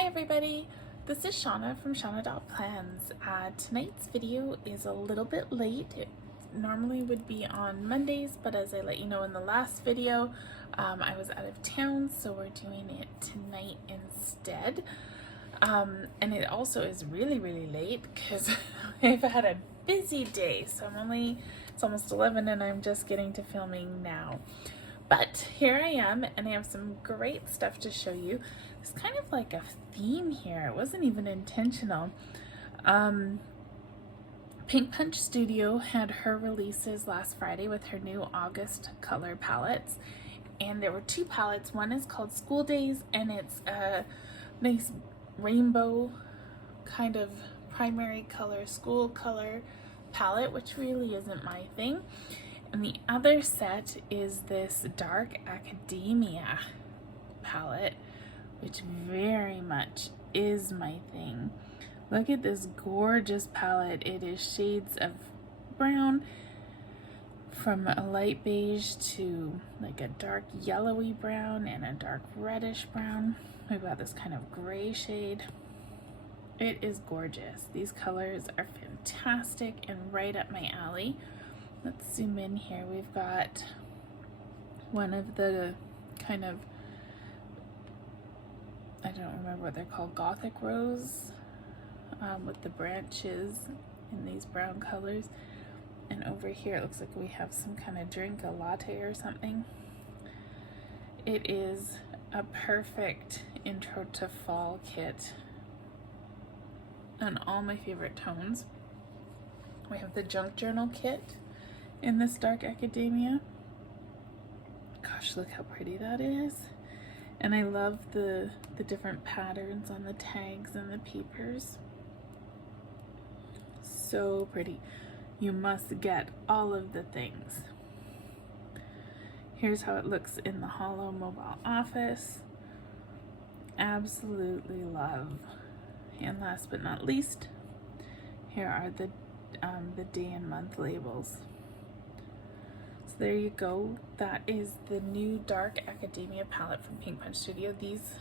Hi everybody, this is Shauna from Shauna.plans. Tonight's video is a little bit late. It normally would be on Mondays, but as I let you know in the last video, I was out of town, so we're doing it tonight instead. And it also is really late because I've had a busy day, so it's almost 11 and I'm just getting to filming now. But here I am, and I have some great stuff to show you. It's kind of like a theme here. It wasn't even intentional. Pink Punch Studio had her releases last Friday with her new August color palettes. And there were two palettes. One is called School Days, and it's a nice rainbow kind of primary color, school color palette, which really isn't my thing. And the other set is this Dark Academia palette, which very much is my thing. Look at this gorgeous palette. It is shades of brown from a light beige to like a dark yellowy brown and a dark reddish brown. We've got this kind of gray shade. It is gorgeous. These colors are fantastic and right up my alley. Let's zoom in here. We've got one of the kind of, I don't remember what they're called, Gothic rose with the branches in these brown colors. And over here it looks like we have some kind of drink, a latte or something. It is a perfect intro to fall kit and all my favorite tones. We have the Junk Journal kit in this Dark Academia. Gosh, look how pretty that is. And I love the different patterns on the tags and the papers. So pretty. You must get all of the things. Here's how it looks in the Hollow Mobile Office. Absolutely love. And last but not least, here are the day and month labels. So there you go. That is the new Dark Academia palette from Pink Punch Studio. These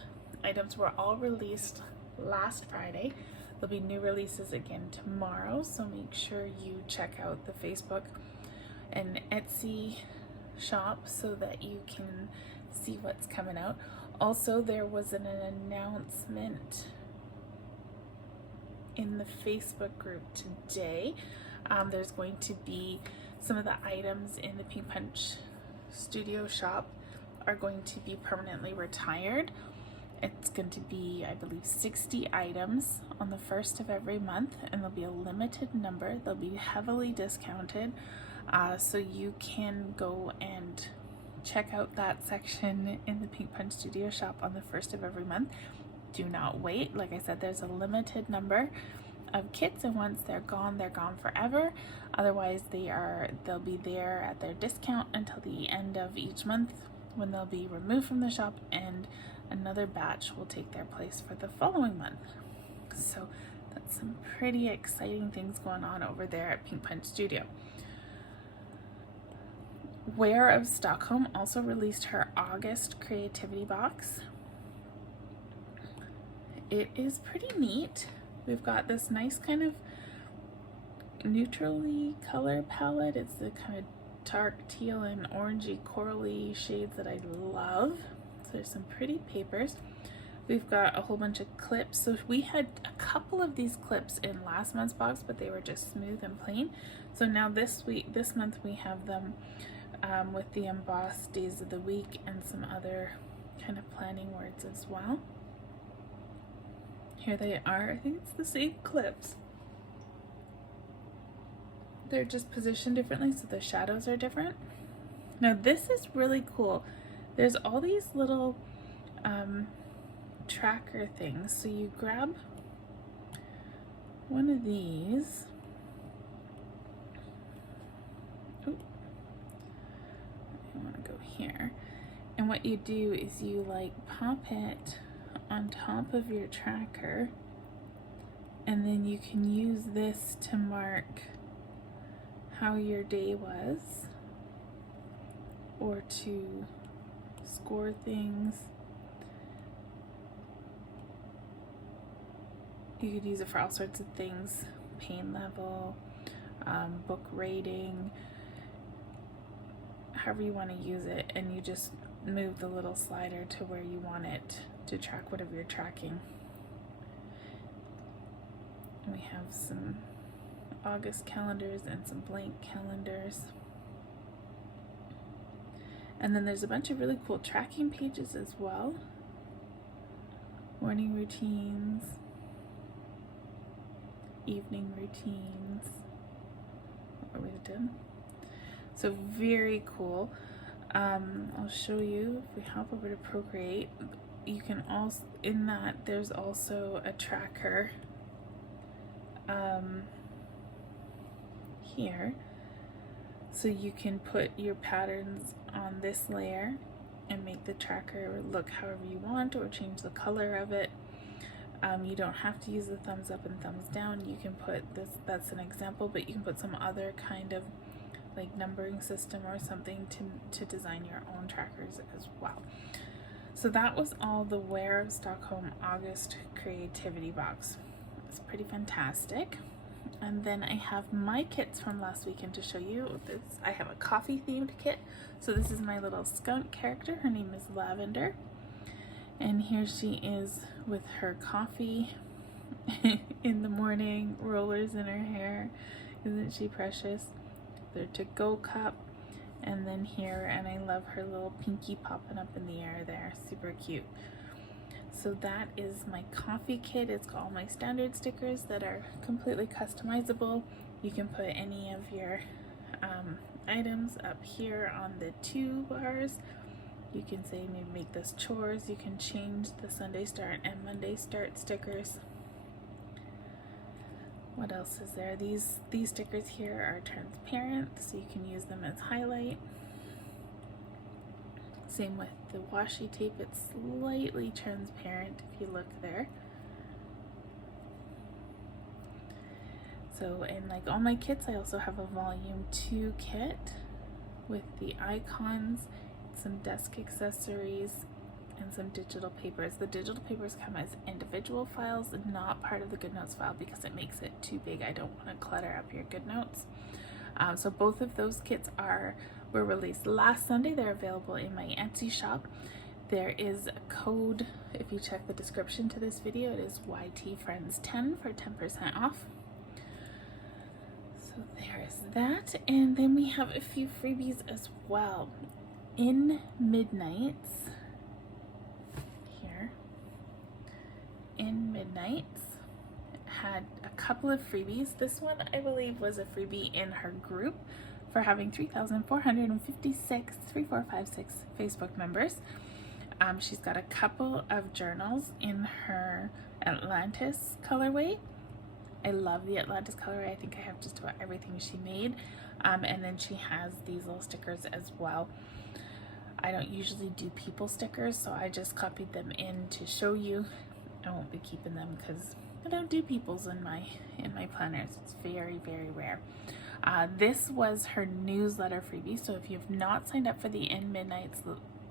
items were all released last Friday. There'll be new releases again tomorrow, so make sure you check out the Facebook and Etsy shop so that you can see what's coming out. Also, there was an announcement in the Facebook group today. There's going to be some of the items in the Pink Punch Studio shop are going to be permanently retired. It's going to be, I believe, 60 items on the first of every month, and there'll be a limited number. They'll be heavily discounted, so you can go and check out that section in the Pink Punch Studio shop on the first of every month. Do not wait. Like I said, there's a limited number of kits, and once they're gone forever. Otherwise, they'll be there at their discount until the end of each month, when they'll be removed from the shop and another batch will take their place for the following month. So that's some pretty exciting things going on over there at Pink Punch Studio. Wear of Stockholm also released her August creativity box. It is pretty neat. We've got this nice kind of neutrally color palette. It's the kind of dark teal and orangey corally shades that I love. So there's some pretty papers. We've got a whole bunch of clips. So we had a couple of these clips in last month's box, but they were just smooth and plain. So now this month we have them with the embossed days of the week and some other kind of planning words as well. Here they are. I think it's the same clips. They're just positioned differently, so the shadows are different. Now this is really cool. There's all these little tracker things. So you grab one of these. Oh, I want to go here. And what you do is you like pop it on top of your tracker, and then you can use this to mark how your day was or to score things. You could use it for all sorts of things, pain level, book rating, however you want to use it, and you just move the little slider to where you want it to track whatever you're tracking. And we have some August calendars and some blank calendars. And then there's a bunch of really cool tracking pages as well. Morning routines, evening routines, what we did. So very cool. I'll show you if we hop over to Procreate. You can also, in that, there's also a tracker here. So you can put your patterns on this layer and make the tracker look however you want, or change the color of it. You don't have to use the thumbs up and thumbs down. You can put this, that's an example, but you can put some other kind of like numbering system or something to design your own trackers as well. So that was all the Wear of Stockholm August Creativity Box. It's pretty fantastic. And then I have my kits from last weekend to show you. I have a coffee themed kit. So this is my little skunk character. Her name is Lavender. And here she is with her coffee in the morning, rollers in her hair. Isn't she precious? Their to-go cup. And then here, and I love her little pinky popping up in the air there. Super cute. So that is my coffee kit. It's got all my standard stickers that are completely customizable. You can put any of your items up here on the 2 bars. You can say maybe make this chores. You can change the Sunday start and Monday start stickers. What else is there? These stickers here are transparent, so you can use them as highlight. Same with the washi tape, it's slightly transparent if you look there. So in like all my kits, I also have a volume 2 kit with the icons, some desk accessories, and some digital papers. The digital papers come as individual files, not part of the Goodnotes file because it makes it too big. I don't want to clutter up your Goodnotes. So both of those kits were released last Sunday. They're available in my Etsy shop. There is a code, if you check the description to this video, it is YTFriends10 for 10% off. So there is that. And then we have a few freebies as well. In Midnights, had a couple of freebies. This one I believe was a freebie in her group for having 3,456 Facebook members. She's got a couple of journals in her Atlantis colorway. I love the Atlantis colorway. I think I have just about everything she made. And then she has these little stickers as well. I don't usually do people stickers, so I just copied them in to show you. I won't be keeping them because I don't do peoples in my planners. It's very, very rare. This was her newsletter freebie, so if you've not signed up for the In Midnights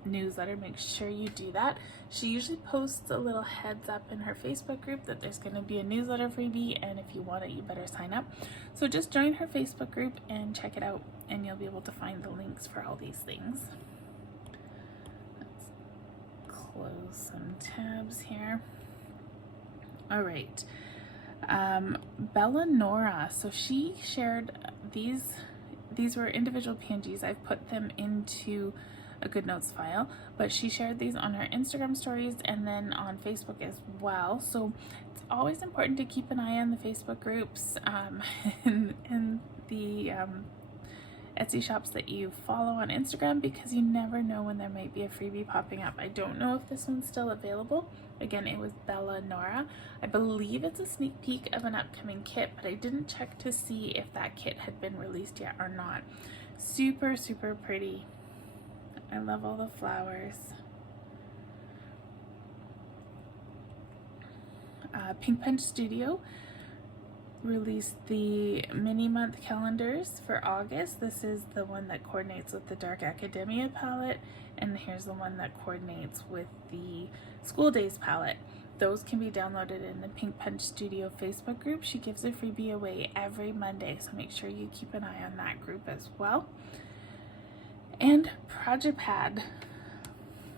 newsletter, make sure you do that. She usually posts a little heads up in her Facebook group that there's going to be a newsletter freebie, and if you want it, you better sign up. So just join her Facebook group and check it out, and you'll be able to find the links for all these things. Let's close some tabs here. All right, Bella Nora. So she shared these were individual PNGs. I've put them into a Goodnotes file, but she shared these on her Instagram stories and then on Facebook as well. So it's always important to keep an eye on the Facebook groups and the Etsy shops that you follow on Instagram, because you never know when there might be a freebie popping up. I don't know if this one's still available. Again, it was Bella Nora. I believe it's a sneak peek of an upcoming kit, but I didn't check to see if that kit had been released yet or not. Super, super pretty. I love all the flowers. Pink Punch Studio released the mini month calendars for August. This is the one that coordinates with the Dark Academia palette, and here's the one that coordinates with the School Days palette. those can be downloaded in the Pink Punch Studio Facebook group. She gives a freebie away every Monday, so make sure you keep an eye on that group as well. And Projipad,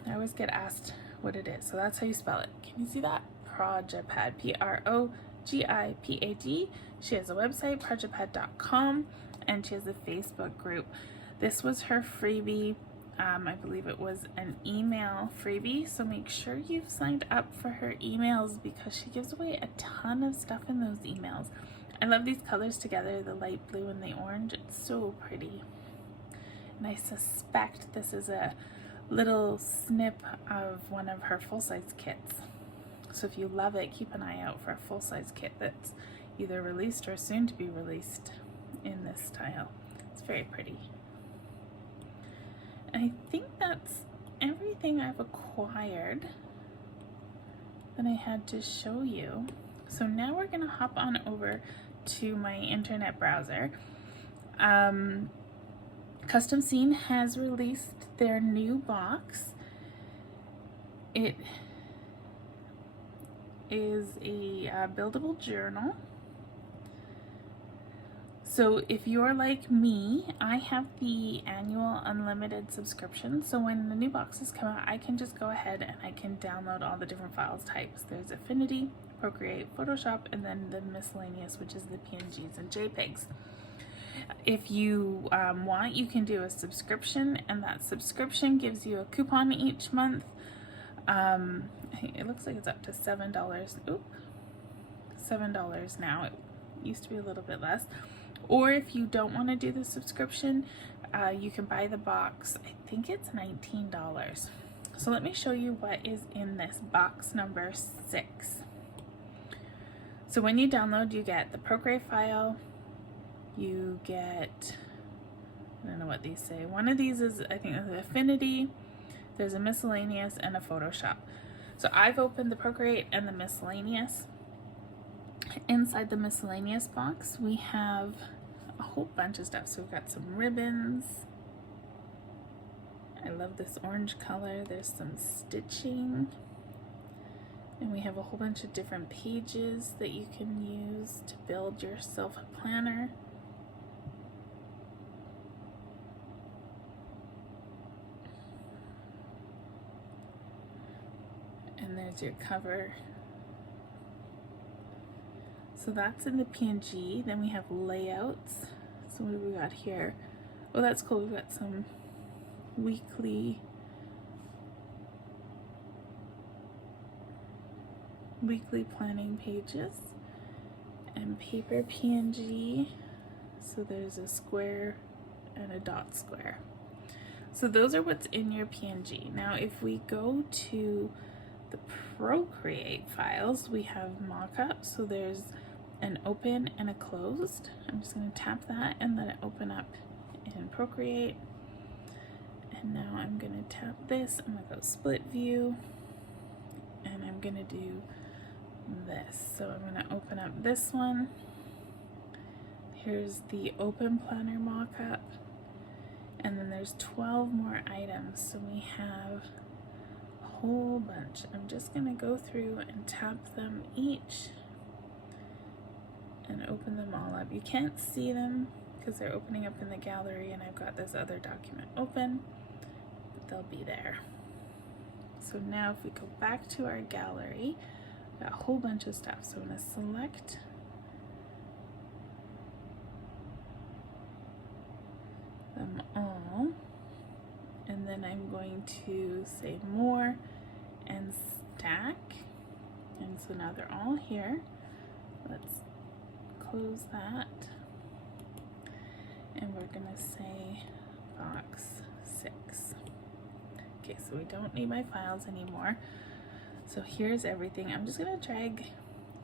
I always get asked what it is, so that's how you spell it. Can you see that? Projipad, Progipad. She has a website, projipad.com, and she has a Facebook group. This was her freebie. I believe it was an email freebie, so make sure you've signed up for her emails because she gives away a ton of stuff in those emails. I love these colors together, the light blue and the orange. It's so pretty. And I suspect this is a little snip of one of her full-size kits. So if you love it, keep an eye out for a full-size kit that's either released or soon to be released in this style. It's very pretty. I think that's everything I've acquired that I had to show you. So now we're gonna hop on over to my internet browser. Custom Scene has released their new box. It is a buildable journal. So if you're like me, I have the annual unlimited subscription. So when the new boxes come out, I can just go ahead and I can download all the different files types. There's Affinity, Procreate, Photoshop, and then the miscellaneous, which is the PNGs and JPEGs. If you want, you can do a subscription, and that subscription gives you a coupon each month. It looks like it's up to $7. Oop, $7 now. It used to be a little bit less. Or if you don't want to do the subscription, you can buy the box. I think it's $19. So let me show you what is in this box number 6. So when you download, you get the Procreate file. You get, I don't know what these say. One of these is, I think, the Affinity. There's a miscellaneous and a Photoshop. So I've opened the Procreate and the miscellaneous. Inside the miscellaneous box, we have a whole bunch of stuff. So we've got some ribbons. I love this orange color. There's some stitching. And we have a whole bunch of different pages that you can use to build yourself a planner. And there's your cover. So that's in the PNG. Then we have layouts. So what do we got here? Oh, that's cool. We've got some weekly planning pages and paper PNG. So there's a square and a dot square. So those are what's in your PNG. Now if we go to the Procreate files, we have mockup. So there's an open and a closed. I'm just going to tap that and let it open up in Procreate. And now I'm going to tap this. I'm going to go split view, and I'm going to do this. So I'm going to open up this one. Here's the open planner mockup, and then there's 12 more items. So we have a whole bunch. I'm just going to go through and tap them each and open them all up. You can't see them because they're opening up in the gallery, and I've got this other document open, but they'll be there. So now if we go back to our gallery, we've got a whole bunch of stuff. So I'm going to select them all, and then I'm going to say more and stack, and so now they're all here. Let's close that, and we're gonna say box 6. Okay, so we don't need my files anymore. So here's everything. I'm just gonna drag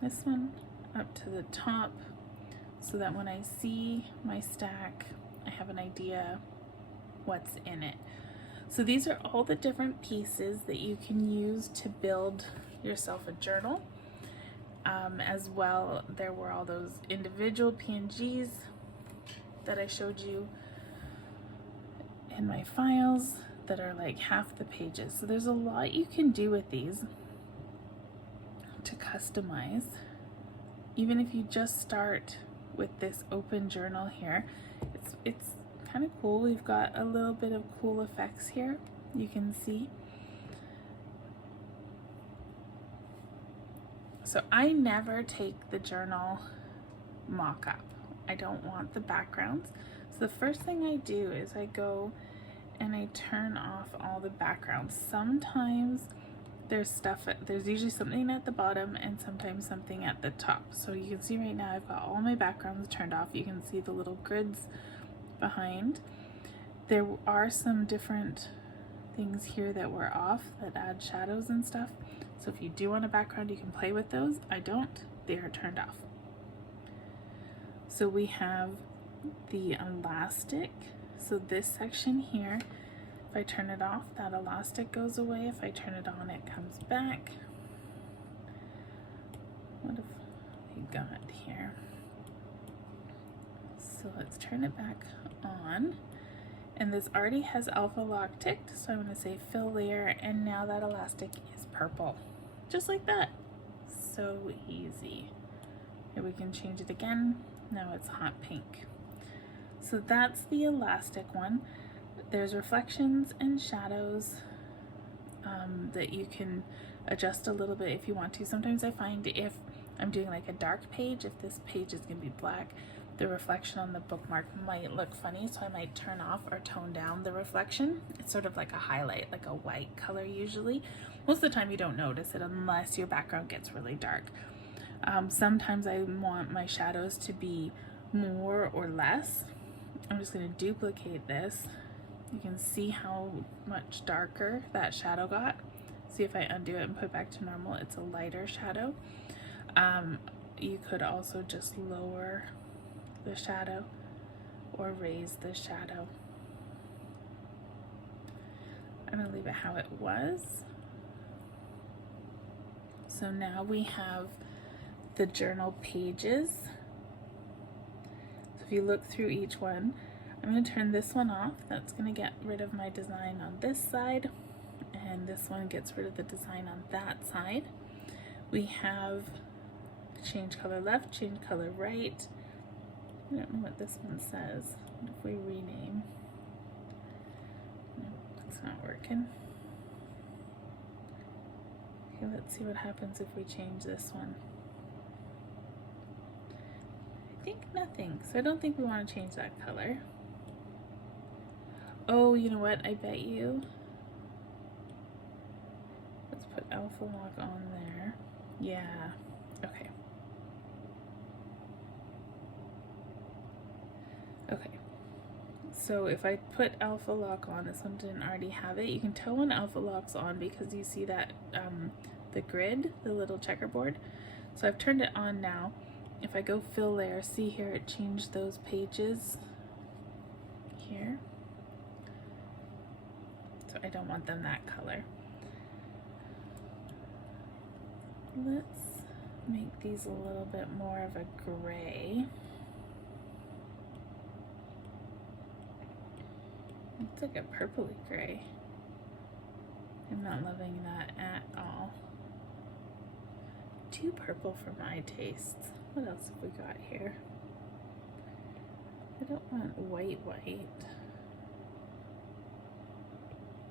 this one up to the top so that when I see my stack, I have an idea what's in it. So these are all the different pieces that you can use to build yourself a journal. As well, there were all those individual PNGs that I showed you in my files that are like half the pages. So there's a lot you can do with these. to customize. Even if you just start with this open journal here, it's kind of cool. We've got a little bit of cool effects here, you can see. So I never take the journal mock-up. I don't want the backgrounds. So the first thing I do is I go and I turn off all the backgrounds. Sometimes there's usually something at the bottom and sometimes something at the top. So you can see right now I've got all my backgrounds turned off. You can see the little grids behind. There are some different things here that were off that add shadows and stuff. So if you do want a background, you can play with those. I don't, they are turned off. So we have the elastic. So this section here, if I turn it off, that elastic goes away. If I turn it on, it comes back. What have we got here? So let's turn it back on. And this already has alpha lock ticked, so I'm going to say fill layer, and now that elastic is purple. Just like that. So easy. Here we can change it again. Now it's hot pink. So that's the elastic one. There's reflections and shadows that you can adjust a little bit if you want to. Sometimes I find if I'm doing like a dark page, if this page is going to be black, the reflection on the bookmark might look funny, so I might turn off or tone down the reflection. It's sort of like a highlight, like a white color usually. Most of the time you don't notice it unless your background gets really dark. Sometimes I want my shadows to be more or less. I'm just going to duplicate this. You can see how much darker that shadow got. See if I undo it and put it back to normal, it's a lighter shadow. You could also just lower the shadow or raise the shadow. I'm going to leave it how it was. So now we have the journal pages. So if you look through each one, I'm going to turn this one off. That's going to get rid of my design on this side, and this one gets rid of the design on that side. We have change color left, change color right. I don't know what this one says. What if we rename? No, it's not working. Okay, let's see what happens if we change this one. I think nothing, so I don't think we want to change that color. Oh, you know what? I bet you. Let's put alpha lock on there. Yeah, okay. Okay, so if I put alpha lock on, this one didn't already have it. You can tell when alpha lock's on because you see that the grid, the little checkerboard. So I've turned it on now. If I go fill layer, see here it changed those pages here. So I don't want them that color. Let's make these a little bit more of a gray. It's like a purpley gray. I'm not loving that at all. Too purple for my tastes. What else have we got here? I don't want white.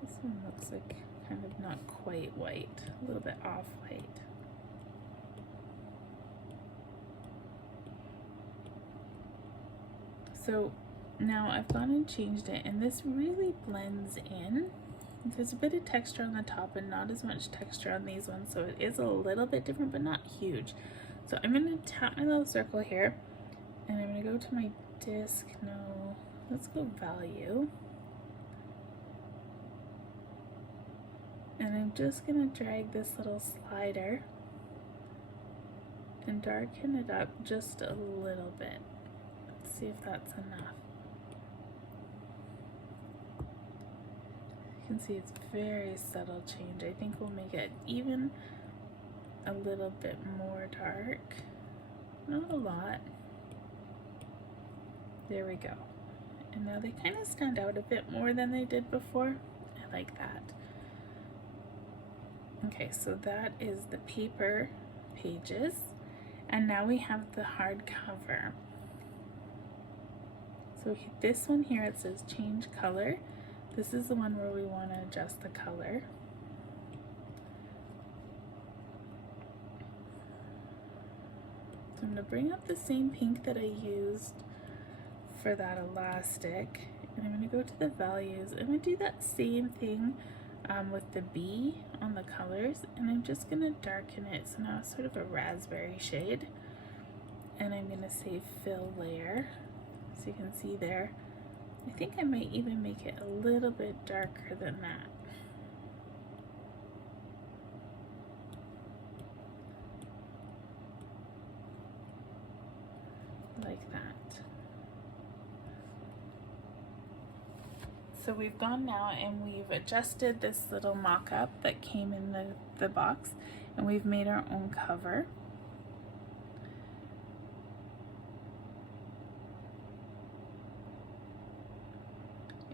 This one looks like kind of not quite white, a little bit off-white. So now I've gone and changed it, and this really blends in. There's a bit of texture on the top and not as much texture on these ones, so it is a little bit different, but not huge. So I'm going to tap my little circle here, and I'm going to go to my disc. No, let's go value. And I'm just going to drag this little slider and darken it up just a little bit. Let's see if that's enough. You can see it's very subtle change. I think we'll make it even a little bit more dark. Not a lot. There we go. And now they kind of stand out a bit more than they did before. I like that. Okay, so that is the paper pages. And now we have the hardcover. So this one here, it says change color. This is the one where we want to adjust the color. So I'm going to bring up the same pink that I used for that elastic, and I'm going to go to the values. I'm going to do that same thing with the B on the colors, and I'm just going to darken it. So now it's sort of a raspberry shade, and I'm going to say fill layer. So you can see there, I think I might even make it a little bit darker than that. Like that. So we've gone now and we've adjusted this little mock-up that came in the box, and we've made our own cover.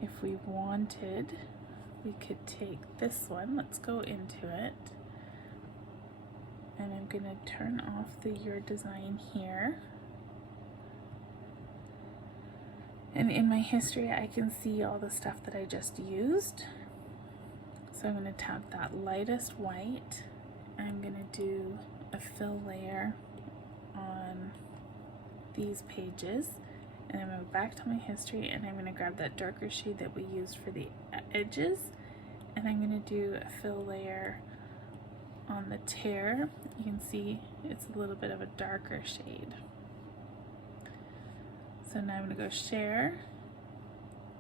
If we wanted, we could take this one. Let's go into it. And I'm going to turn off the Your Design here. And in my history, I can see all the stuff that I just used. So I'm going to tap that lightest white. And I'm going to do a fill layer on these pages. And I'm going to go back to my history, and I'm going to grab that darker shade that we used for the edges, and I'm going to do a fill layer on the tear. You can see it's a little bit of a darker shade. So now I'm going to go share,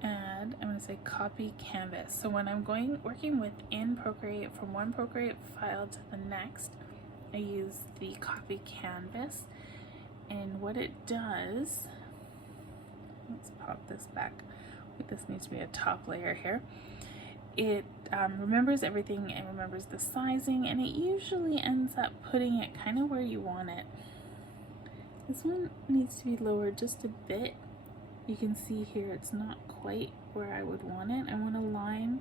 and I'm going to say copy canvas. So when I'm working within Procreate from one Procreate file to the next, I use the copy canvas, and what it does, let's pop this back. This needs to be a top layer here. It remembers everything and remembers the sizing, and it usually ends up putting it kind of where you want it. This one needs to be lowered just a bit. You can see here it's not quite where I would want it. I want to line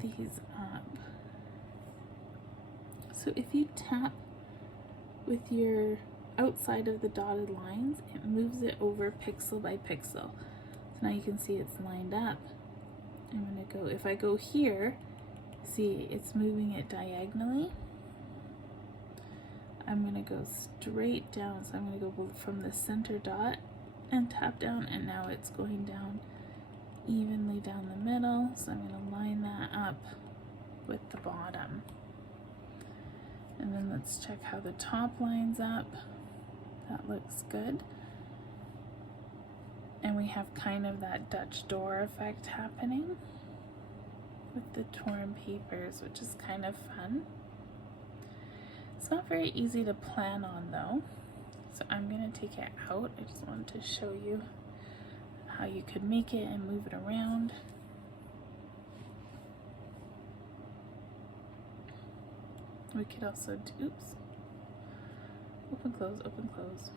these up. So if you tap with your outside of the dotted lines, it moves it over pixel by pixel. So now you can see it's lined up. I'm going to go, if I go here, see it's moving it diagonally. I'm going to go straight down, so I'm going to go from the center dot and tap down, and now it's going down evenly down the middle. So I'm going to line that up with the bottom. And then let's check how the top lines up. That looks good. And we have kind of that Dutch door effect happening with the torn papers, which is kind of fun. It's not very easy to plan on though. So I'm gonna take it out. I just wanted to show you how you could make it and move it around. We could also do, oops, open, close, open, close.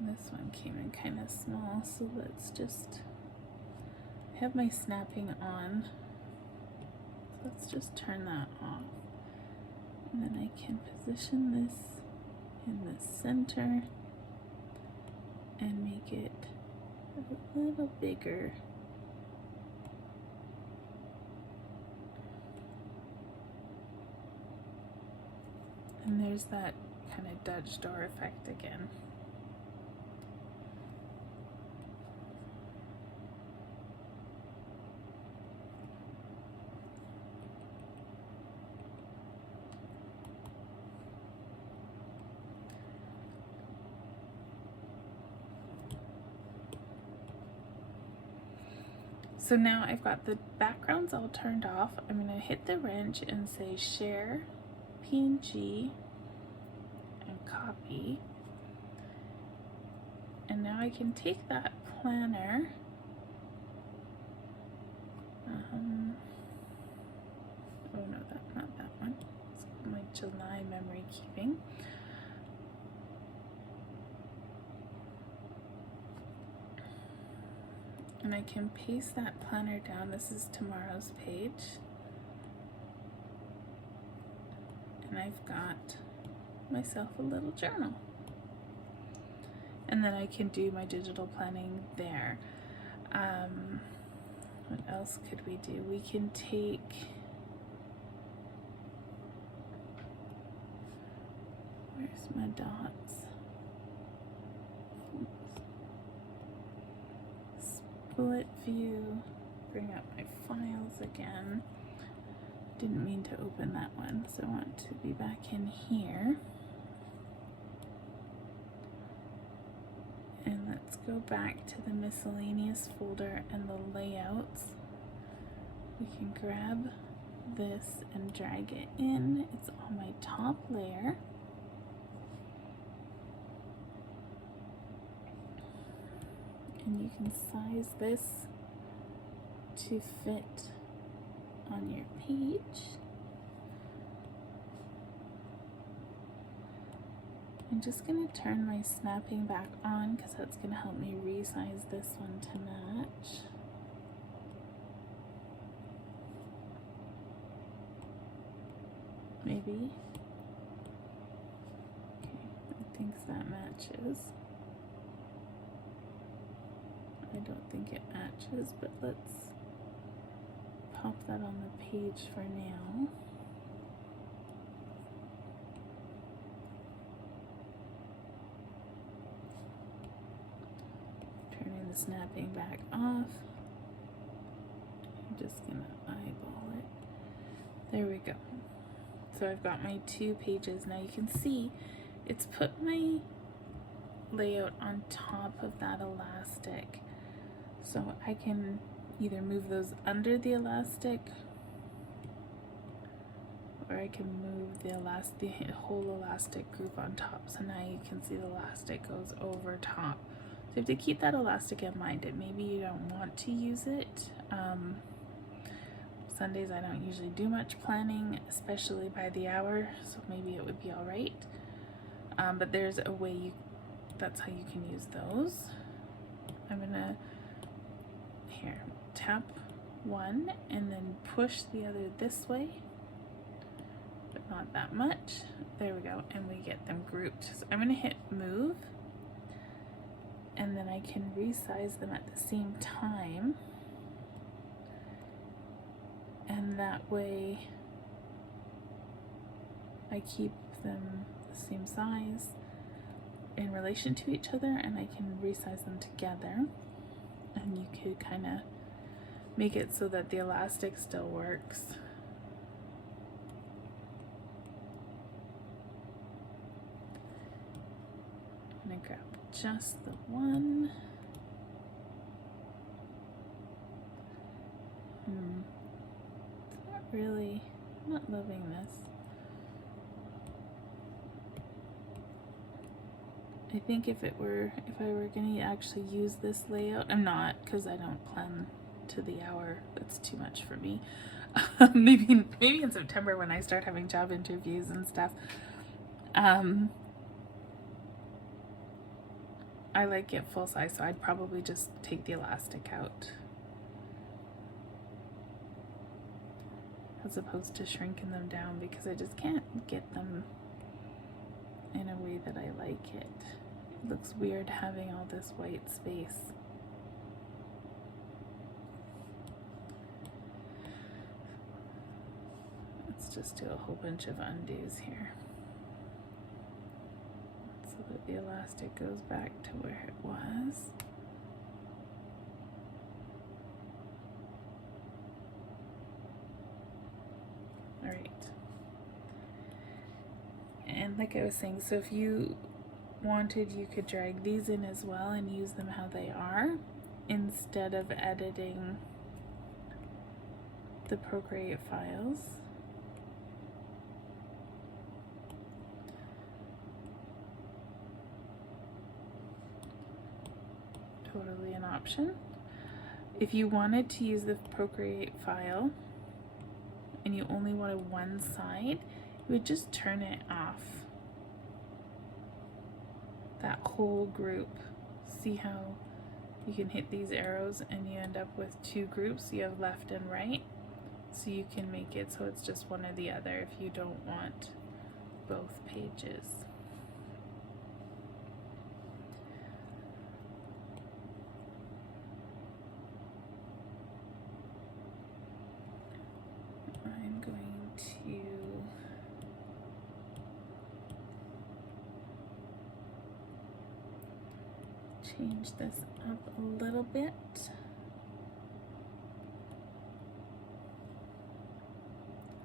This one came in kind of small, so let's just have my snapping on. So let's just turn that off. And then I can position this in the center and make it a little bigger. And there's that kind of Dutch door effect again. So now I've got the backgrounds all turned off. I'm going to hit the wrench and say share PNG and copy. And now I can take that planner, oh no, not that one, it's my July memory keeping. And I can paste that planner down. This is tomorrow's page. And I've got myself a little journal. And then I can do my digital planning there. What else could we do? We can take, where's my dots? Split view, bring up my files again. Didn't mean to open that one, so I want to be back in here. And let's go back to the miscellaneous folder and the layouts. We can grab this and drag it in. It's on my top layer. And you can size this to fit on your page. I'm just going to turn my snapping back on because that's going to help me resize this one to match. Maybe. Okay, I think that matches. I don't think it matches, but let's pop that on the page for now. Turning the snapping back off. I'm just gonna eyeball it. There we go. So I've got my 2 pages. Now you can see it's put my layout on top of that elastic. So I can either move those under the elastic, or I can move the whole elastic group on top. So now you can see the elastic goes over top. So you have to keep that elastic in mind. Maybe you don't want to use it. Sundays I don't usually do much planning, especially by the hour, so maybe it would be all right. But there's a way that's how you can use those. I'm gonna tap one and then push the other this way, but not that much. There we go, and we get them grouped. So I'm gonna hit move, and then I can resize them at the same time, and that way I keep them the same size in relation to each other, and I can resize them together. And you could kind of make it so that the elastic still works. I'm gonna grab just the one. It's not really, I'm not loving this. I think if I were gonna actually use this layout, I'm not, because I don't plan to the hour. That's too much for me. Maybe in September when I start having job interviews and stuff. I like it full size, so I'd probably just take the elastic out, as opposed to shrinking them down, because I just can't get them in a way that I like it. It looks weird having all this white space. Let's just do a whole bunch of undos here, so that the elastic goes back to where it was. All right. And like I was saying, so if you wanted, you could drag these in as well and use them how they are, instead of editing the Procreate files. Totally an option. If you wanted to use the Procreate file and you only wanted one side, you would just turn it off. That whole group. See how you can hit these arrows and you end up with two groups. You have left and right, so you can make it so it's just one or the other if you don't want both pages. I'm going to change this up a little bit.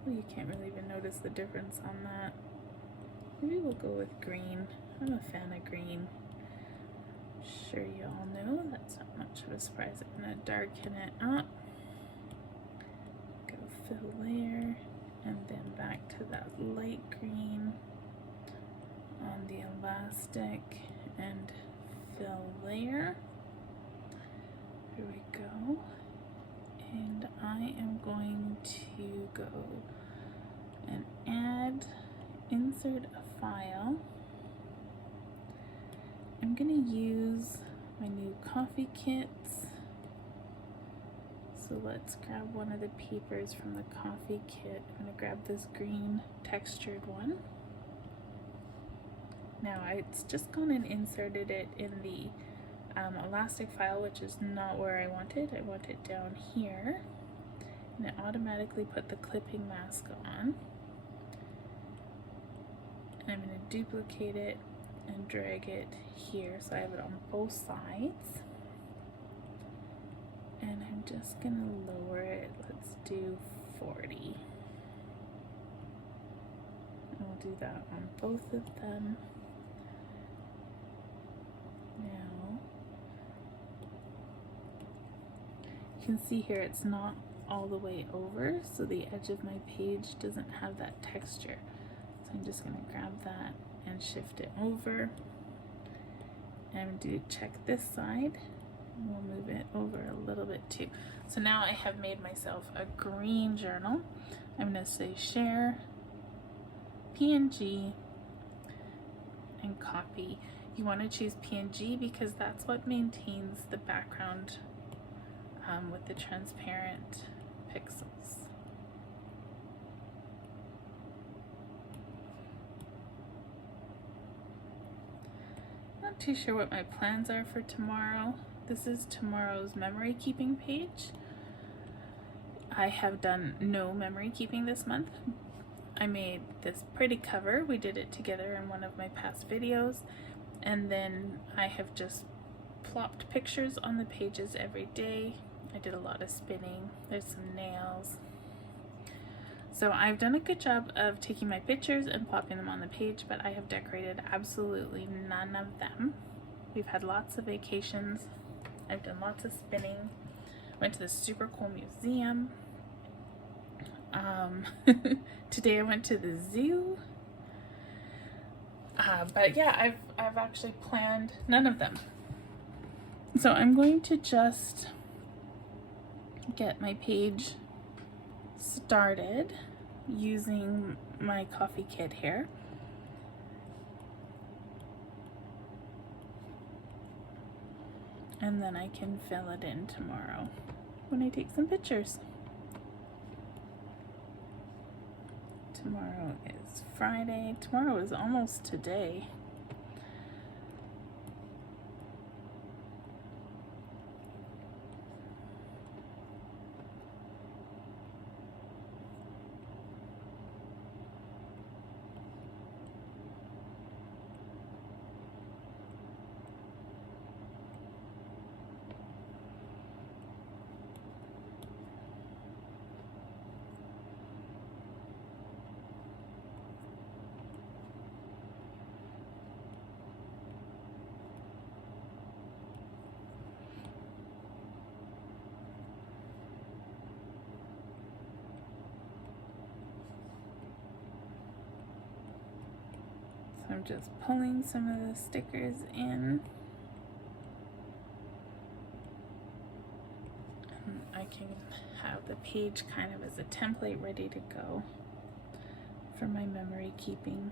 Well, you can't really even notice the difference on that. Maybe we'll go with green. I'm a fan of green. Sure you all know that's not much of a surprise. I'm gonna darken it up. Go fill layer and then back to that light green on the elastic and fill layer. Here we go. And I am going to go and add, insert a file. I'm gonna use my new coffee kits. So let's grab one of the papers from the coffee kit. I'm gonna grab this green textured one. Now it's just gone and inserted it in the elastic file, which is not where I want it. I want it down here. And it automatically put the clipping mask on. And I'm going to duplicate it and drag it here so I have it on both sides. And I'm just going to lower it. Let's do 40. And we'll do that on both of them. Now, you can see here it's not all the way over, so the edge of my page doesn't have that texture. So I'm just going to grab that and shift it over. And I'm going to do check this side. And we'll move it over a little bit too. So now I have made myself a green journal. I'm going to say share, PNG, and copy. You want to choose PNG because that's what maintains the background with the transparent pixels. Not too sure what my plans are for tomorrow. This is tomorrow's memory keeping page. I have done no memory keeping this month. I made this pretty cover. We did it together in one of my past videos. And then I have just plopped pictures on the pages every day. I did a lot of spinning. There's some nails. So I've done a good job of taking my pictures and plopping them on the page, but I have decorated absolutely none of them. We've had lots of vacations. I've done lots of spinning. Went to this super cool museum. Today I went to the zoo. But yeah, I've actually planned none of them. So I'm going to just get my page started using my coffee kit here. And then I can fill it in tomorrow when I take some pictures. Tomorrow is Friday. Tomorrow is almost today. I'm just pulling some of the stickers in. And I can have the page kind of as a template ready to go for my memory keeping.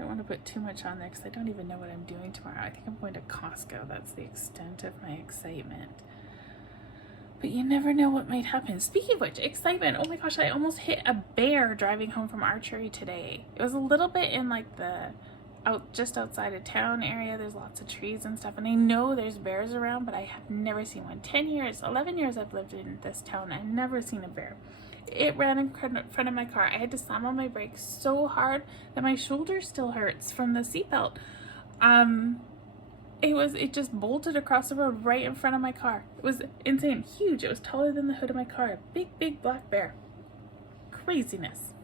don't want to put too much on there because I don't even know what I'm doing tomorrow. I think I'm going to Costco. That's the extent of my excitement. But you never know what might happen. Speaking of which, excitement. Oh my gosh, I almost hit a bear driving home from archery today. It was a little bit in like the just outside of town area. There's lots of trees and stuff. And I know there's bears around, but I have never seen one. 10 years, 11 years I've lived in this town. I've never seen a bear. It ran in front of my car. I had to slam on my brakes so hard that my shoulder still hurts from the seatbelt. It just bolted across the road right in front of my car. It was insane, huge. It was taller than the hood of my car. Big black bear. Craziness.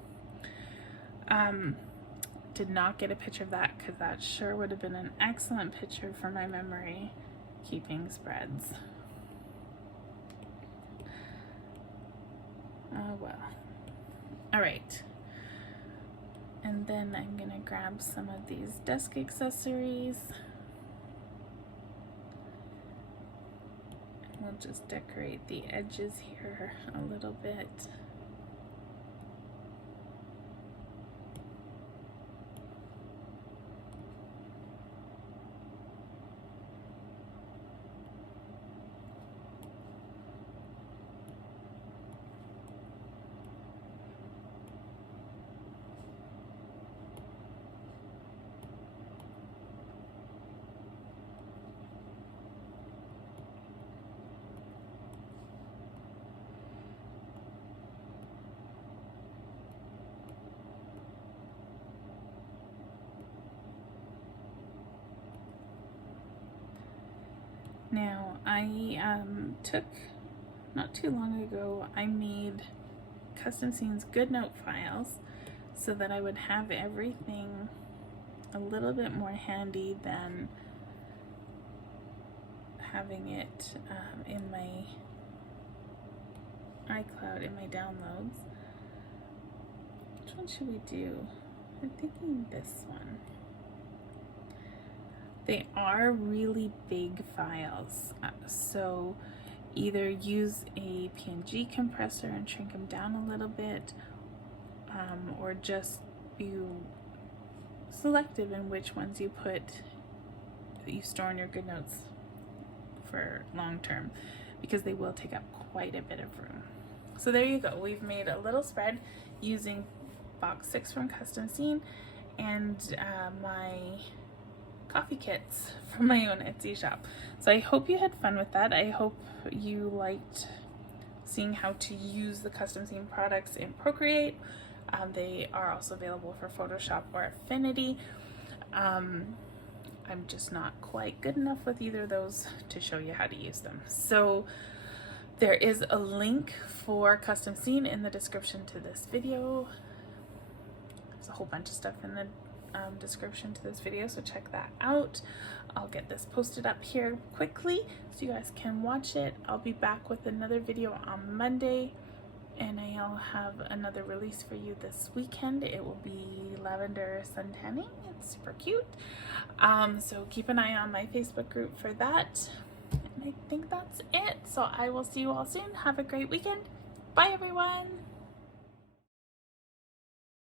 Did not get a picture of that because that sure would have been an excellent picture for my memory keeping spreads. Oh well. All right. And then I'm gonna grab some of these desk accessories. We'll just decorate the edges here a little bit. Now, I took, not too long ago, I made Custom Scenes Goodnote files so that I would have everything a little bit more handy than having it in my iCloud, in my downloads. Which one should we do? I'm thinking this one. They are really big files, so either use a PNG compressor and shrink them down a little bit, or just be selective in which ones you store in your Goodnotes for long term, because they will take up quite a bit of room. So there you go. We've made a little spread using box 6 from Custom Scene and my coffee kits from my own Etsy shop. So I hope you had fun with that. I hope you liked seeing how to use the Custom Scene products in Procreate. They are also available for Photoshop or Affinity. I'm just not quite good enough with either of those to show you how to use them. So there is a link for Custom Scene in the description to this video. There's a whole bunch of stuff in the description to this video, so check that out. I'll get this posted up here quickly so you guys can watch it. I'll be back with another video on Monday, and I'll have another release for you this weekend. It will be lavender sun tanning. It's super cute. So keep an eye on my Facebook group for that. And I think that's it. So I will see you all soon. Have a great weekend. Bye everyone.